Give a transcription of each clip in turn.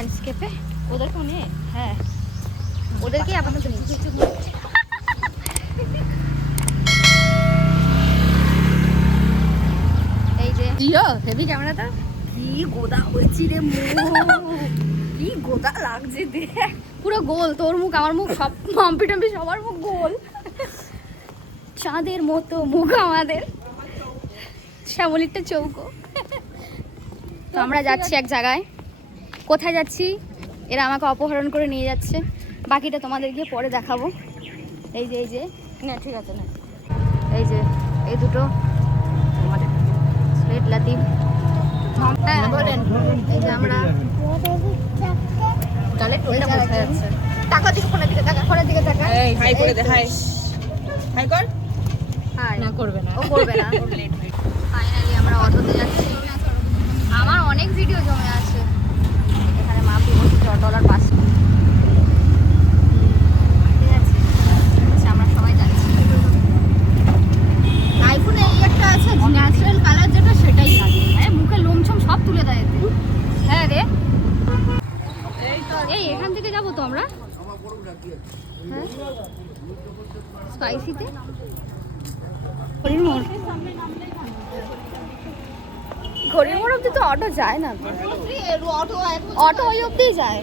ল্যান্ডস্কেপে ওদেরকেও নিয়ে, হ্যাঁ ওদেরকেই আপাতত নিচ্ছি। এই যে হেভি ক্যামেরাটা কি গোদা হয়েছি রে, কি গোদা লাগছে দেখ, পুরো গোল, তোর মুখ আমার মুখ সব মাম্পি টাম্পি সবার মুখ গোল, চাঁদের মতো মুখ আমাদের, শ্যামলিরটা চৌকো। তো আমরা যাচ্ছি এক জায়গায়, কোথায় যাচ্ছি এরা আমাকে অপহরণ করে নিয়ে যাচ্ছে, বাকিটা তোমাদের গিয়ে পরে দেখাবো। এই যে না ঠিক আছে না, এই যে এই দুটো আমাদের স্লেট লাতিম। হ্যাঁ বলেন, এই যে আমরা তাহলে টোলটা বোঝা যাচ্ছে। টাকা দিকে ফোনের দিকে টাকা, ফোনের দিকে টাকা, হাই করে দে, হাই হাই কর। হাই না করবে না, ও করবে না। ফাইনালি আমরা অটোতে যাচ্ছি, আমার অনেক ভিডিও জমে আছে এখানে, মাপি বসেছে অটোওয়ালার পাশে, ঠিক আছে আমরা সবাই যাচ্ছি। আইফোনে এই একটা আছে ন্যাচারাল কালার যেটা, সেটাই লাগে, হ্যাঁ মুখের লোমছম সব তুলে দেয় এতে। হ্যাঁ রে, এই এখান থেকে যাবো তো আমরা, হ্যাঁ স্পাইসিতে ঘড়ির মোড় অব্দি তো অটো যায় না, অটো ওই অব্দি যায়।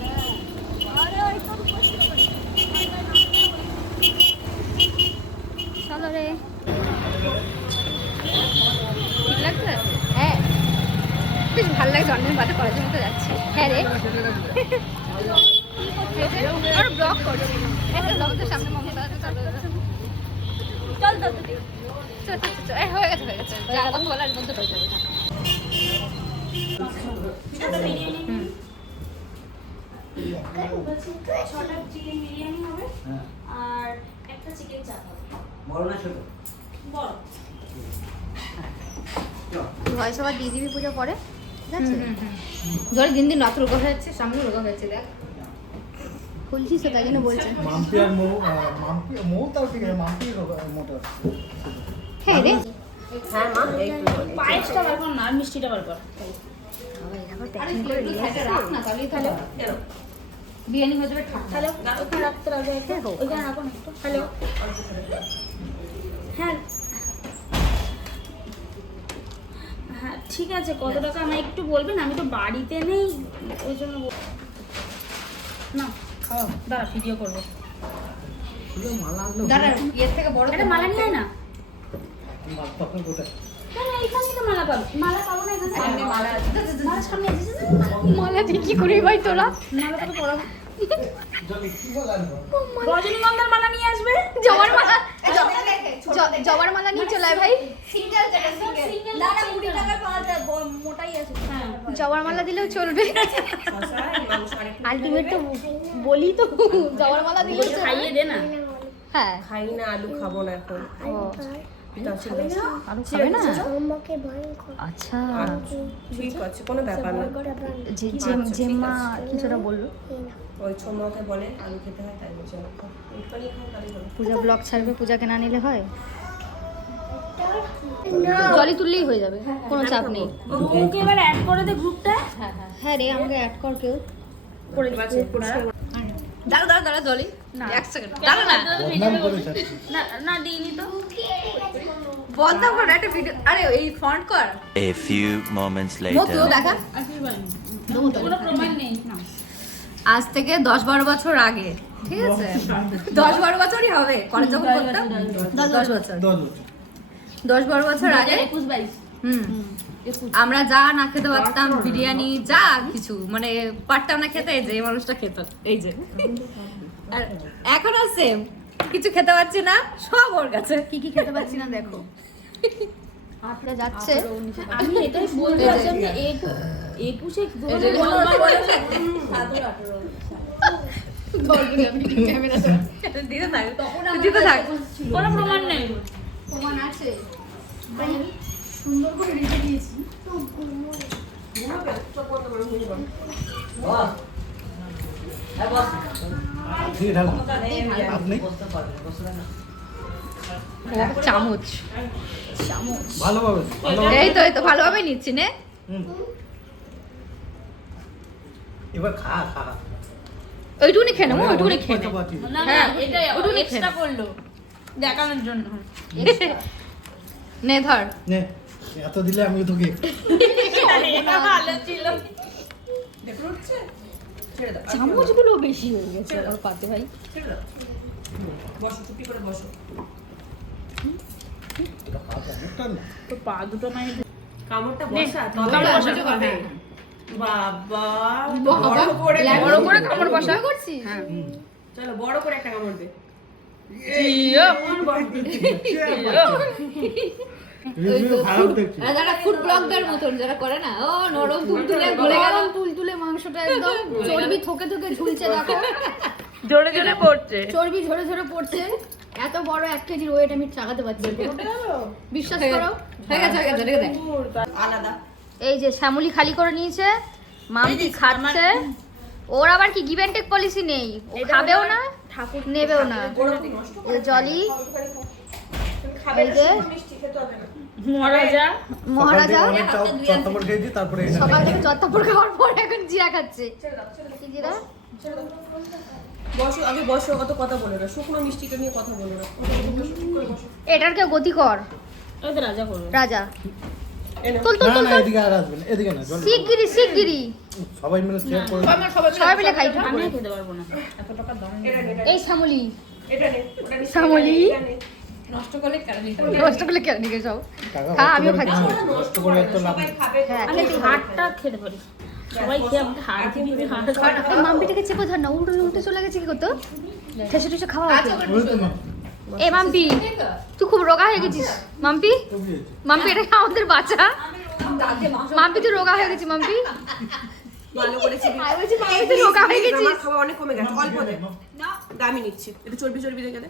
চলো রে, ঠিক লাগছে? হ্যাঁ বেশ ভালো লাগছে, অনেক বাদে কলেজের মতো যাচ্ছি। হ্যাঁ রে আর ব্লগ করছি, একটা ব্লগের সামনে মমতা আছে, চল হয়ে গেছে যা কথা বলার মধ্যে হয়ে যাবে। আর একটা চিকেন চাপ হবে। ভয়েস ওভার দিয়ে দিবি পুজো পরে, ঠিক আছে? জল দিন দিন রাত রোগা হচ্ছে, সামনে রোগা হচ্ছে দেখ, খুলছিস তো তাই জন্য বলছে। মাম্পি আর মৌ তাও ঠিক আছে, মাম্পি মোটা। হ্যাঁ রে হ্যাঁ মা এই পায়েসটা বার কর না, আর মিষ্টিটা বার কর। সবাই এরকম প্যাকিং করে নিয়ে আসছে। রাখ না তাহলে বিরিয়ানি হয়ে যাবে ঠান্ডা। হ্যালো ওখানে রাখতে হবে, ওইখানে রাখো না একটু। হ্যালো হ্যাঁ হ্যাঁ ঠিক আছে, কত টাকা আমায় একটু বলবেন, আমি তো বাড়িতে নেই ওই জন্য। না খাওয়া দাঁড়া, ভিডিও করবো দাঁড়া, এর থেকে বড় একটা মালা নিয়ে আয় না। এখানে তো মালা পাবো, মালা পাবো না এখানে, সামনে মালা আছে, মালা সামনে আছে, মালা দিয়ে কি করবি ভাই তোরা? মালা তো পড়াবো। রজনীগন্ধার মালা নিয়ে আসবে, জবার মালা, জবার মালা নিয়ে চলে আয় ভাই, মোটাই আছে। হ্যাঁ জবার মালা দিলেও চলবে। আলটিমেট তো বলি তো, জবার মালা দিলেও চলবে। খাইয়ে দে না। হ্যাঁ খাই না, আলু খাবো না এখন। আলু খাবে না? আমাকে ভয়ঙ্কর। আচ্ছা ঠিক আছে, কোনো ব্যাপার না। জেম্মা কিছুটা বললো, ওই ছোমাকে বলে আলু খেতে হয়, তাই বলছে না। একটুখানি খাও তাহলে হলো। পূজা ব্লগ ছাড়বে, পূজাকে না নিলে হয়? জলি তুললেই হয়ে যাবে, কোনো চাপ নেই। ওকে এবার অ্যাড করে দে গ্রুপটা। হ্যাঁ রে আমাকে অ্যাড কর কেউ। করে দিচ্ছি। দাঁড়া জলি এক সেকেন্ড দাঁড়া না, বদনাম করে যাচ্ছে। না না দিইনি তো। বন্ধ কর একটা ভিডিও, আরে এই ফন্ট কর। A few moments মতো later. দেখা, কোনো প্রমাণ নেই না। আজ থেকে 10-12 বছর আগে, ঠিক আছে? 10-12 বছরই হবে, কলেজ যখন করতাম 10 বছর, 10-12 বছর আগে 21-22 আমরা যা না খেতে পারতাম, বিরিয়ানি যা কিছু মানে পারতাম না খেতে, যে মানুষটা খেত, এই যে। আর এখনো সেম, কিছু খেতে পারছি না, সব ওর কাছে। কি কি খেতে পারছি না দেখো, আপনি যাচ্ছে। আমি এটাই বলতে চাচ্ছি যে 21-এ দিতে থাক, কোনো প্রমাণ নেই। প্রমাণ আছে, সুন্দর করে রেখে দিয়েছি। আপনি চামচ ভালোভাবে এই তো ভালোভাবে নিচ্ছি নে। এবার খা খা ওইটুকুনি খেয়ে নেবো, ওইটুকুনি অনেক খেয়ে পয়সা নেবো। পাচ্ছিস। না হ্যাঁ, এটাই ওটুকুনি এক্সট্রা করলো দেখানোর জন্য। নে ধর। নে এত দিলে আমি তোকে এটা ভালো ছিল। দেখো হচ্ছে ছেড়ে দাও চামচগুলো বেশি হয়ে গেছে আর পাতে ভাই। ছেড়ে দাও বসো চুপি করে বসো এটা খা অনেকটা না তো পা দুটো মাই কামড়টা নে, বসা কামড় বসা। বাবা বড় করে কামড় বসা করছিস? চলো বড় করে একটা কামড় দে রিভিউ খারাপ দেখছি যারা ফুড ব্লগার মতন যারা করে না, ও নরম তুলতুলে গলে গেল, তুলতুলে মাংসটা একদম চর্বি থকে থকে ঝুলছে, দেখো জোরে জোরে পড়ছে। চর্বি ঝরে ঝরে পড়ছে। এত বড় 1 কেজির ওয়েট আমি চাগাতে পারছি না। বিশ্বাস করো, হয়ে গেছে রেখে দে। আলাদা এই যে শ্যামলি খালি করে নিয়েছে, মামটি খাচ্ছে। ওর আবার কি গিভ এন্ড টেক পলিসি নেই, ও খাবেও না ঠাকুর নেবেও না। এই যে জলি, এই যে মহারাজা মহারাজা চত্বর খেয়েছি তারপরে এটা সকাল থেকে চত্বর খাওয়ার পর এখন জিরা খাচ্ছে। কি জিরা? বসো আগে বসো অত কথা বলো না শুকনো মিষ্টিকে নিয়ে কথা বলো না চুপ করে বসো এটার কেউ গতি কর। ওই তো রাজা করবে। রাজা এনে তুল তুল না তুল না তুল। এদিকে আর আসবে না এদিকে না জল শিগগিরি শিগগিরি সবাই মিলে শেয়ার করে সবাই মিলে খাই। আমি খেতে পারবো না, এত টাকা দাম নেই। এটা নে এই শ্যামলি, এটা নে ওটা নে শ্যামলি এটা নে নষ্ট করলে কেন নিকে সব টাকা খা, খরচ আমিও করে খাচ্ছি। কেন? নষ্ট করে এত লাভ সবাই নেই। খাবে হ্যাঁ, আমি হাড়টা খেতে পারি, সবাই খেয়ে আমাকে হাড় দিবি, হাড় খাওয়া। এই মাম্পিটাকে চেপে ধর না, উল্টো উল্টো চলে গেছে কি করতো, ঠেসে ঠেসে খাওয়া হতো। ওই তো না এ মাম্পি, তুই খুব রোগা হয়ে গেছিস মাম্পি। কবি আছে মাম্পি এটা আমাদের বাচ্চা। মাম্পি তুই রোগা হয়ে গেছিস মাম্পি। ভালো করেছি মাম্পি তুই রোগা হয়ে গেছিস। আমার খাওয়া অনেক কমে গেছে অল্প দে না আমি নিচ্ছি একটু চর্বি চর্বি দেখে দে